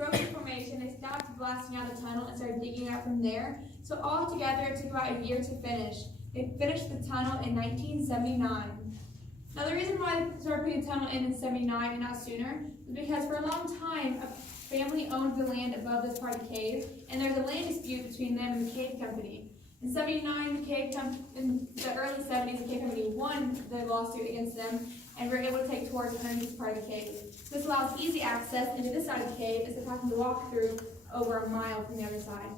broke the formation, they stopped blasting out the tunnel and started digging out from there. So altogether, it took about a year to finish. They finished the tunnel in 1979. Now the reason why they started putting the tunnel in 79 and not sooner is because for a long time, a family owned the land above this part of the cave, and there's a land dispute between them and the cave company. In 79, in the early 70s, the cave company won the lawsuit against them, and were able to take tours underneath part of the cave. This allows easy access into this side of the cave instead of having to walk through over a mile from the other side.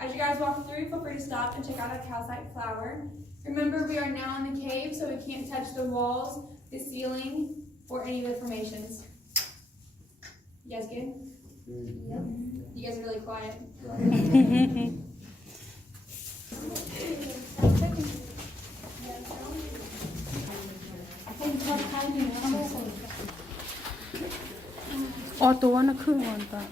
As you guys walk through, feel free to stop and check out our calcite flower. Remember, we are now in the cave, so we can't touch the walls, the ceiling, or any of the formations. You guys good? Yep. You guys are really quiet.ตัวน่ะคือมันตา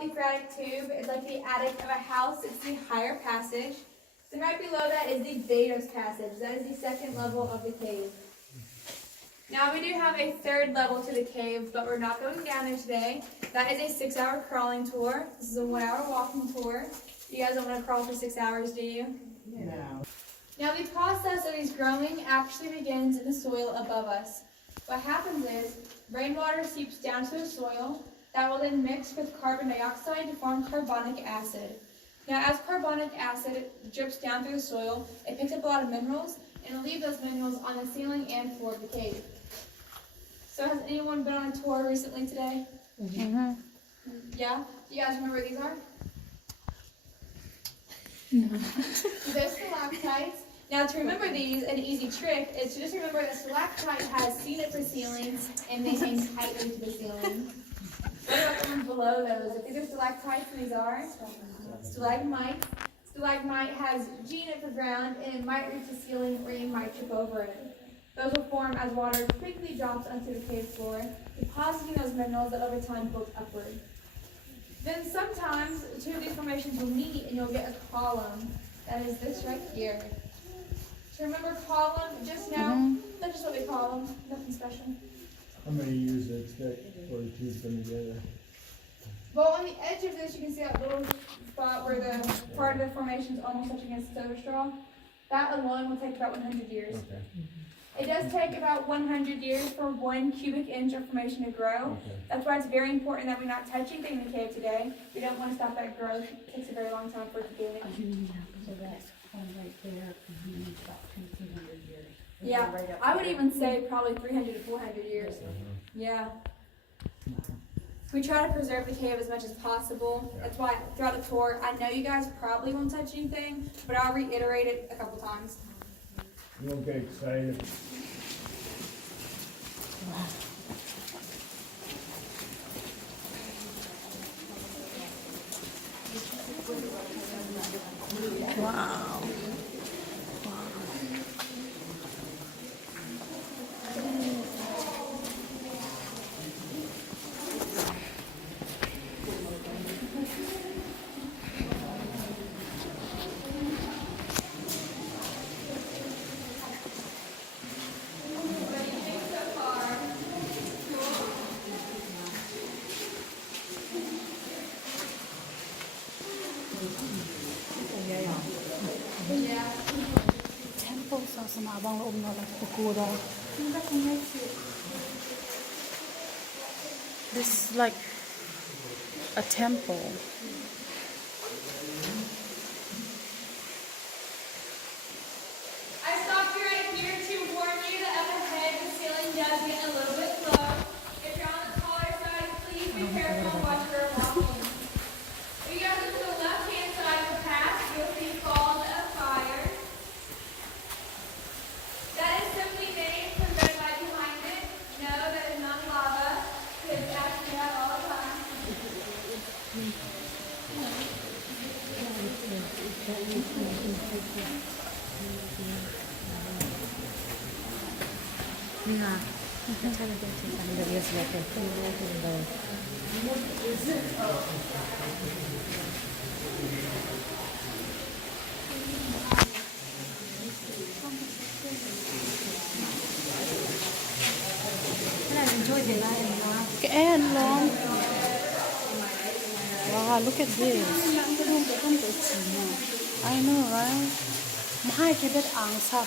The Phragmitic tube is like the attic of a house. It's the higher passage. Then right below that is the Vados passage. That is the second level of the cave. Now we do have a third level to the cave, but we're not going down there today. That is a 6-hour crawling tour. This is a 1-hour walking tour. You guys don't want to crawl for 6 hours, do you? No. Now the process of these growing actually begins in the soil above us. What happens is rainwater seeps down to the soil. That will then mix with carbon dioxide to form carbonic acid. Now, as carbonic acid drips down through the soil, it picks up a lot of minerals, and will leave those minerals on the ceiling and floor of the cave. So, has anyone been on a tour recently today? Mm-hmm. Yeah? Do you guys remember what these are? No. Those stalactites. Now, to remember these, an easy trick is to just remember that stalactite has conifer ceilings and they hang tightly to the ceiling. What about the ones below those? If these are stalactites, and these are stalagmites. Stalagmite has juniper ground, and it might reach the ceiling, or you might trip over it. Those will form as water quickly drops onto the cave floor, depositing those minerals that over time build upward. Then sometimes two of these formations will meet, and you'll get a column. That is this right here. So remember column just now? That's just what we call them. Nothing special. How many years does it take for the two to come together? Well, on the edge of this, you can see that little spot where the part of the formation is almost touching a soda straw. That alone will take about 100 years. Okay. It does take about 100 years for 1 cubic inch of formation to grow. Okay. That's why it's very important that we're not touching anything in the cave today. We don't want to stop that growth. It takes a very long time for it to gain. So that's one right there. You need about 200-300 years. Yeah, right I would even say probably 300 to 400 years. Yeah. We try to preserve the cave as much as possible. That's why throughout the tour, I know you guys probably won't touch anything, but I'll reiterate it a couple times. You won't get excited. Wow. Temple sa sumabang loob na lang pukura. This is like a temple. I stopped you right here to warn you that up ahead the ceiling does get a little bit low. If you're on the taller side, please be careful and watch where you're walking. If you guys look to the left-hand side of the path, you'll see falls of fire. That is simply named for the red light behind it. No, that is not lava. Kids ask me that all the time. Yeah. I'm trying to get to somebody else like that. But I enjoyed the night. And long. Wow, look at this. I know, right? My kibet angsa.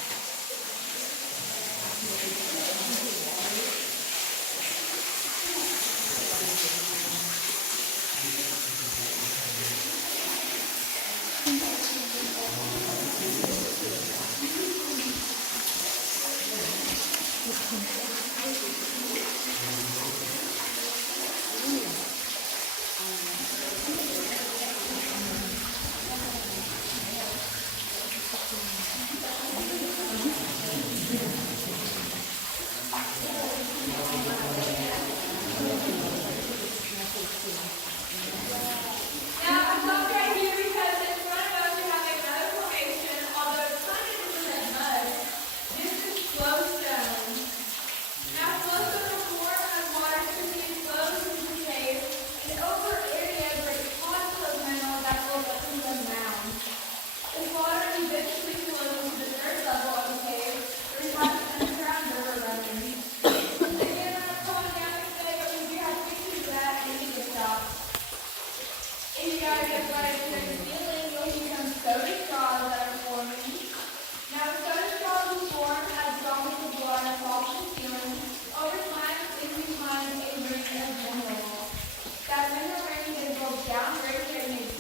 Now, I stopped right here because in front of us we have another formation, although it's kind of different than mud. This is flowstone. Now, flowstone will form as water quickly flows into the cave and over areas like pods of mineral that goes up into the mound. This water eventually flows to the third level of the cave, where we have an underground river running. Again, I'm not calling down today, but we do have pictures of that and we need to stop. If you guys get right to the ceiling, you'll see some soda straws that are forming. Now, the soda straws will form as droplets of water fall from the ceiling. Over time, this becomes a ring of mineral. That mineral ring is rolled down right here and makes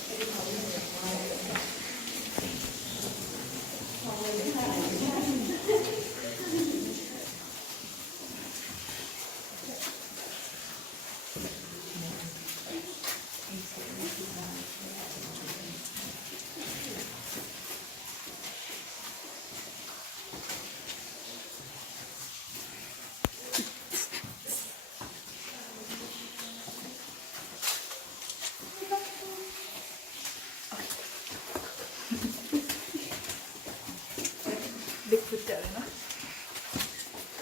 We're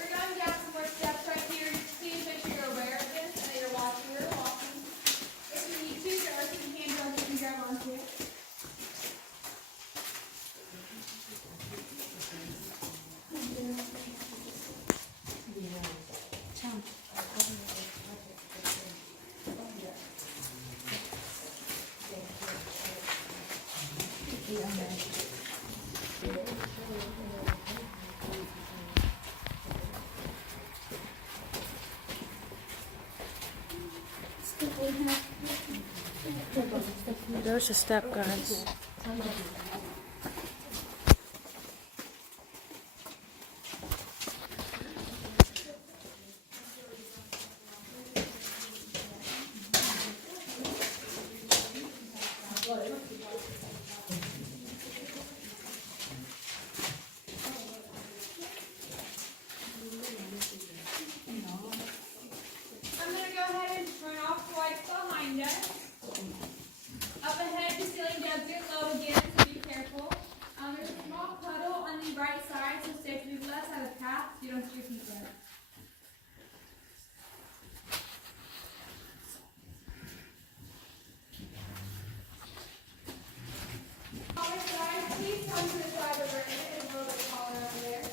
going down some more steps right here. Please make sure you're aware of this and that you're watching where you're walking. If you need to, there are some handrails you can grab onto. There's a step, guys. I'm going to go ahead and turn off the lights behind us. Up ahead, the ceiling does get low again, so be careful. There's a small puddle on the right side, so stay to the left side of the path so you don't get your feet wet. Taller side, please come to the side over here. It's a little bit taller over there.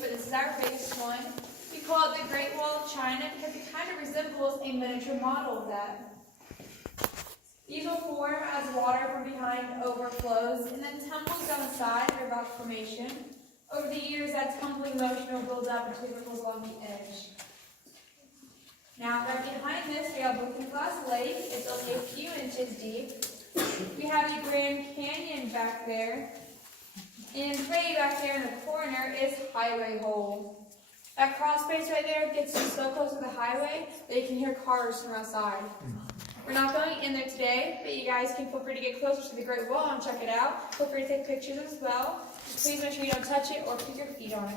But this is our biggest one. We call it the Great Wall of China because it kind of resembles a miniature model of that. These will form as water from behind overflows and then tumbles down the side of a rock formation. Over the years, that tumbling motion will build up until it ripples along the edge. Now, right behind this, we have Looking Glass Lake. It's only a few inches deep. We have the Grand Canyon back there. And way back there in the corner is Highway Hole. That crawl space right there gets so close to the highway that you can hear cars from outside. We're not going in there today, but you guys can feel free to get closer to the Great Wall and check it out. Feel free to take pictures as well. Please make sure you don't touch it or put your feet on it.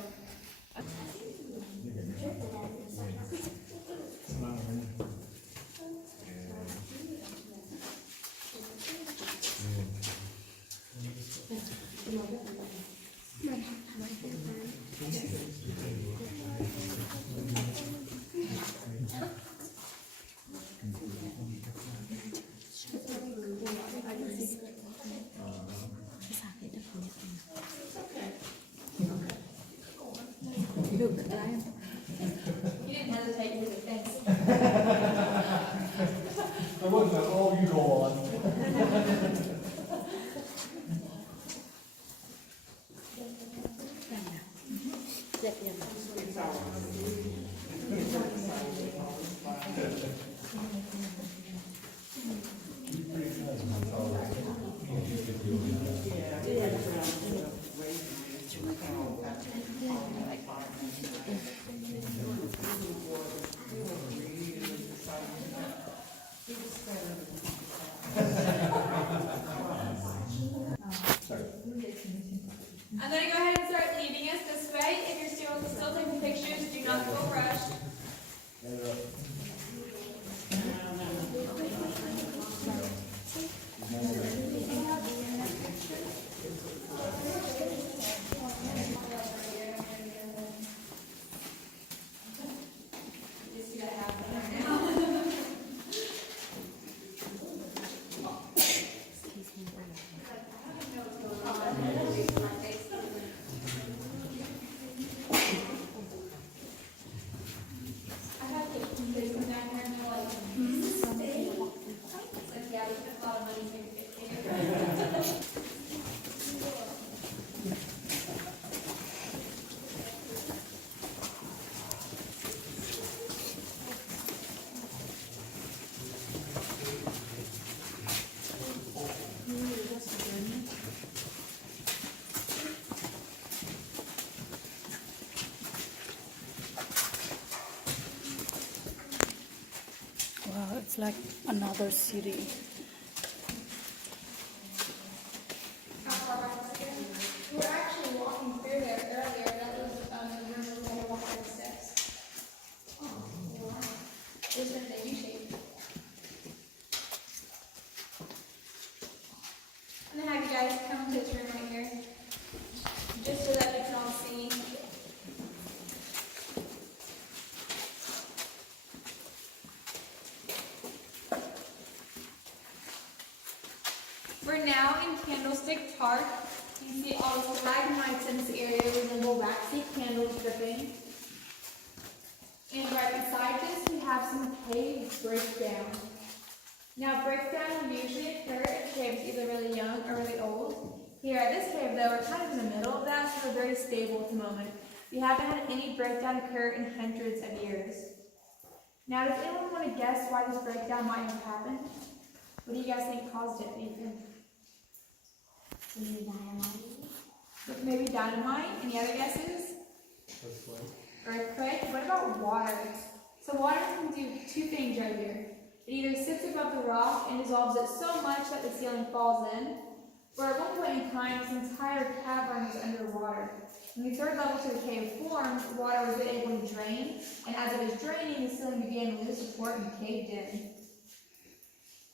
You didn't hesitate, did you? Thanks. I wasn't, oh, you go on. I'm going to go ahead and start leading us this way. If you're still taking pictures, do not feel rushed. Wow, it's like another city. We were actually walking through there earlier. That was the room where we had to walk down the steps. Oh, wow. It was in the U-shape. I'm going to have you guys come to this room right here, just so that you can all see. We're now in Candlestick Park. You see all the stalagmites in this area resemble waxy candles dripping. And right beside this, we have some cave breakdown. Now, breakdown will usually occur if caves either really young or really old. Here at this cave, though, we're kind of in the middle of that, so we're very stable at the moment. We haven't had any breakdown occur in hundreds of years. Now, does anyone want to guess why this breakdown might have happened? What do you guys think caused it, Nathan? Maybe dynamite. Any other guesses? Earthquake. What about water? So water can do two things right here. It either sits above the rock and dissolves it so much that the ceiling falls in, or at one point in time, this entire cavern was underwater. When the third level to the cave formed, the water was then able to drain, and as it was draining, the ceiling began to lose support and caved in.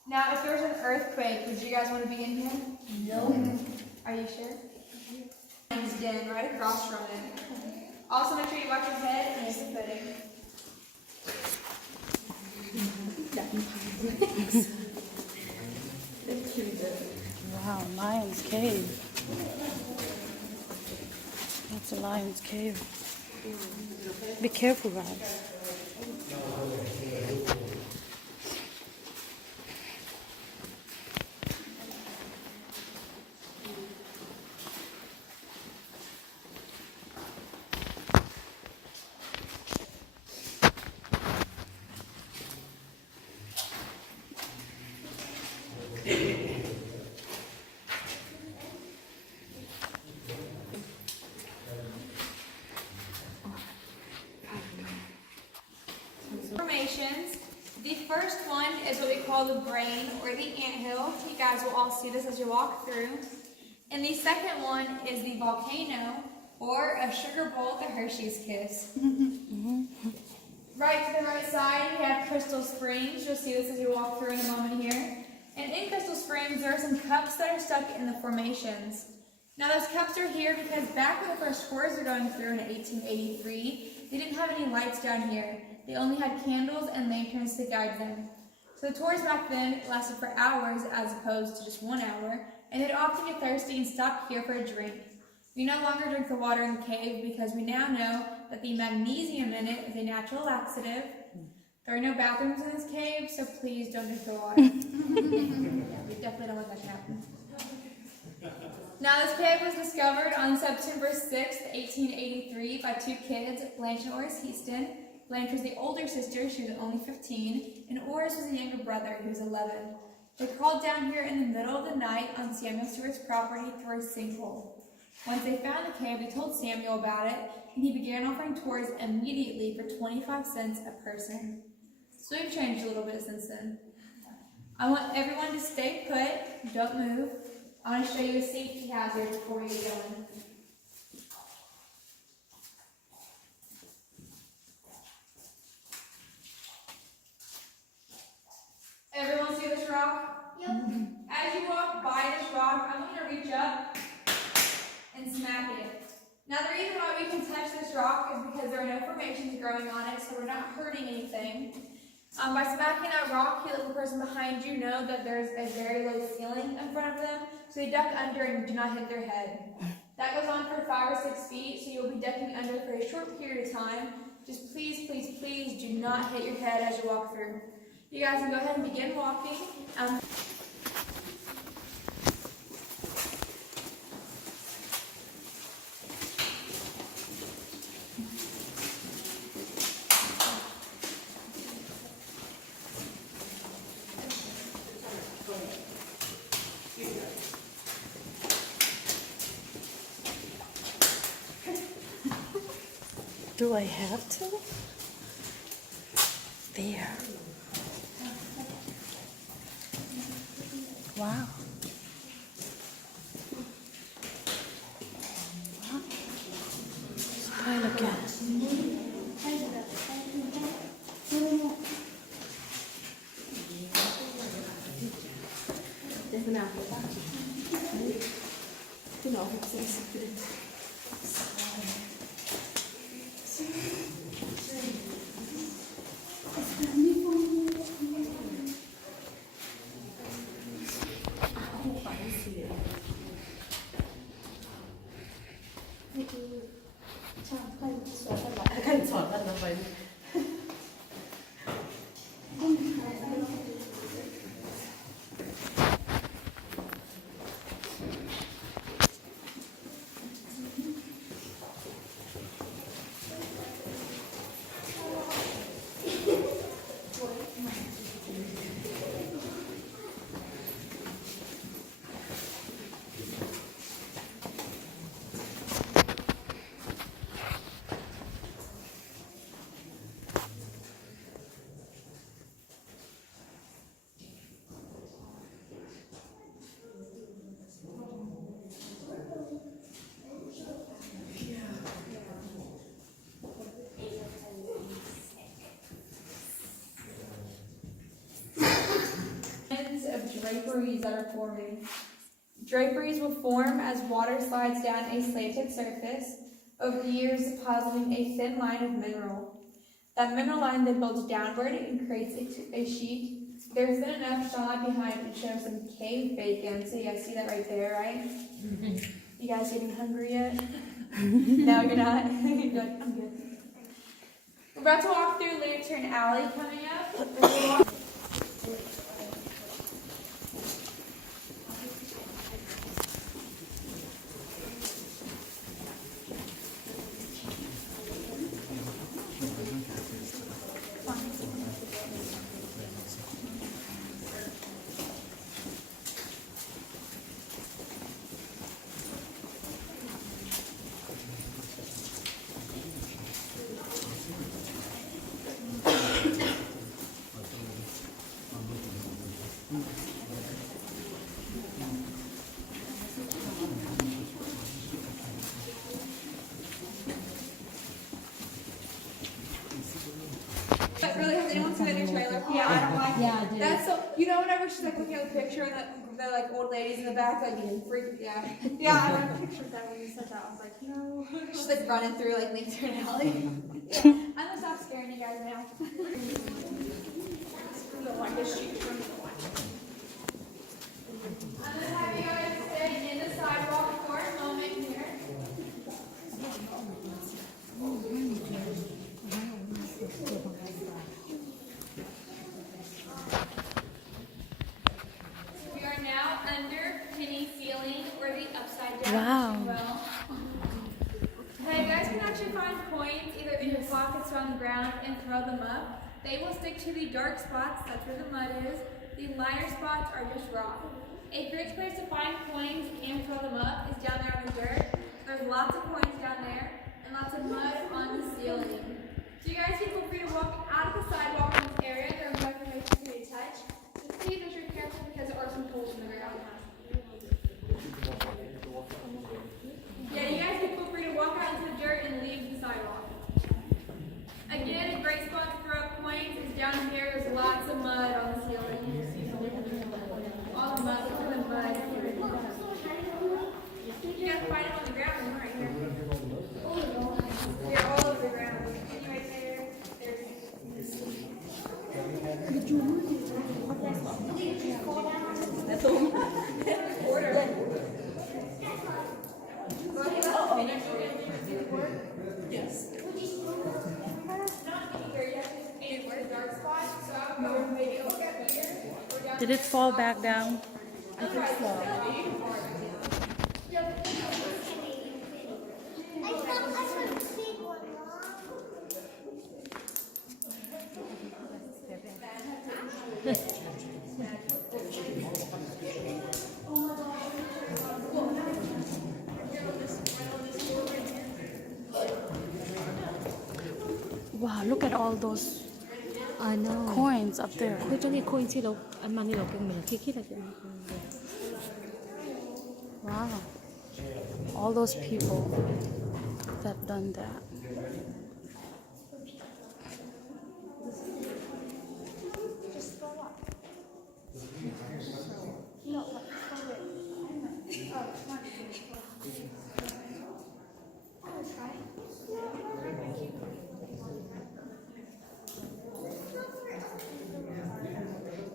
Now, if there was an earthquake, would you guys want to be in here? No. Are you sure? Lion's Den, right across from it. Also, make sure you watch your head and use the footing. Wow, Lion's Cave. That's a Lion's Cave. Be careful, guys. call the brain or the anthill. You guys will all see this as you walk through. And the second one is the volcano, or a sugar bowl with a Hershey's kiss. Right to the right side, we have Crystal Springs. You'll see this as you walk through in a moment here. And in Crystal Springs, there are some cups that are stuck in the formations. Now those cups are here because back when the first tours were going through in 1883, they didn't have any lights down here. They only had candles and lanterns to guide them. So the tours back then lasted for hours as opposed to just 1 hour, and they'd often get thirsty and stop here for a drink. We no longer drink the water in the cave because we now know that the magnesium in it is a natural laxative. There are no bathrooms in this cave, so please don't drink the water. Yeah, we definitely don't want that to happen. Now, this cave was discovered on September 6th, 1883 by two kids, Blanche and Oris Heaston. Blanche was the older sister, she was only 15, and Oris was the younger brother, he was 11. They crawled down here in the middle of the night on Samuel Stewart's property through a sinkhole. Once they found the cave, they told Samuel about it, and he began offering tours immediately for 25 cents a person. So we've changed a little bit since then. I want everyone to stay put, don't move. I want to show you a safety hazard before you go in. Everyone see this rock? Yep. As you walk by this rock, I'm going to reach up and smack it. Now the reason why we can touch this rock is because there are no formations growing on it, so we're not hurting anything. By smacking that rock, you let the person behind you know that there's a very low ceiling in front of them, so they duck under and do not hit their head. That goes on for 5 or 6 feet, so you'll be ducking under for a short period of time. Just please, please, please do not hit your head as you walk through. You guys can go ahead and begin walking. Do I have to? There. Wow. Smile again. Of draperies that are forming. Draperies will form as water slides down a slanted surface, over the years depositing a thin line of mineral. That mineral line then builds downward and creates a sheet. There's been enough sunlight behind to show some cave bacon, so you guys see that right there, right? Mm-hmm. You guys getting hungry yet? No, you're not? You're like, I'm good. We're about to walk through Lantern Alley coming up. whenever she's like looking at the picture and the like old ladies in the back like getting freaked, yeah. Yeah, I remember pictured that when you said that. I was like, no. She's like running through like Lincoln Alley. Yeah. I'm gonna stop scaring you guys now. I'm gonna have you guys stay in the sidewalk for a moment here. We are now under penny ceiling or the upside down. Wow. Well. Now you guys can actually find coins either in your pockets or on the ground and throw them up. They will stick to the dark spots, that's where the mud is. The lighter spots are just rock. A great place to find coins and throw them up is down there on the dirt. There's lots of coins down there and lots of mud on the ceiling. So you guys can feel free to walk out of the sidewalk in this area. There are nothing makes you to touch. Just please make sure you're careful because there are some holes in the ground. Yeah, you guys can feel free to walk out into the dirt and leave the sidewalk. Again, a great spot to throw up coins is down here. There's lots of mud on the ceiling. All the mud, look at the mud. You guys can find them on the ground, one right here. They're all over the ground. Any right there. That's all. Order. Yes. Did it fall back down? I thought I saw a big one, Wow, look at all those I know coins up there. คือจะมีคนที่เราอันมันนี่เราเป็นเหมือนที่คิดอะไรกัน Wow. All those people that done that.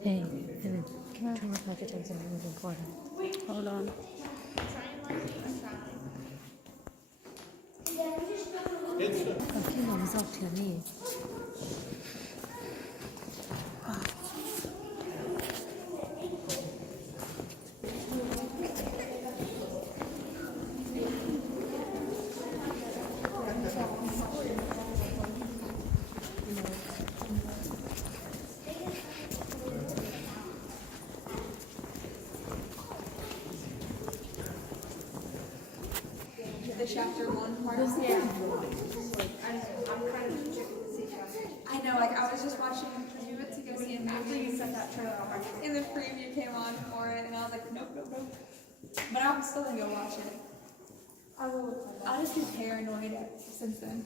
Hey, Evan, can I turn my pocket on something moving forward? Hold on. ที่เราไม่ชอบเทียนี่ The chapter one part. Yeah. I'm kind of I know, like I was just watching we went to go see a movie. After you said that trailer, and the preview came on for it, and I was like, nope. But I'm still gonna go watch it. I'll just be paranoid since then.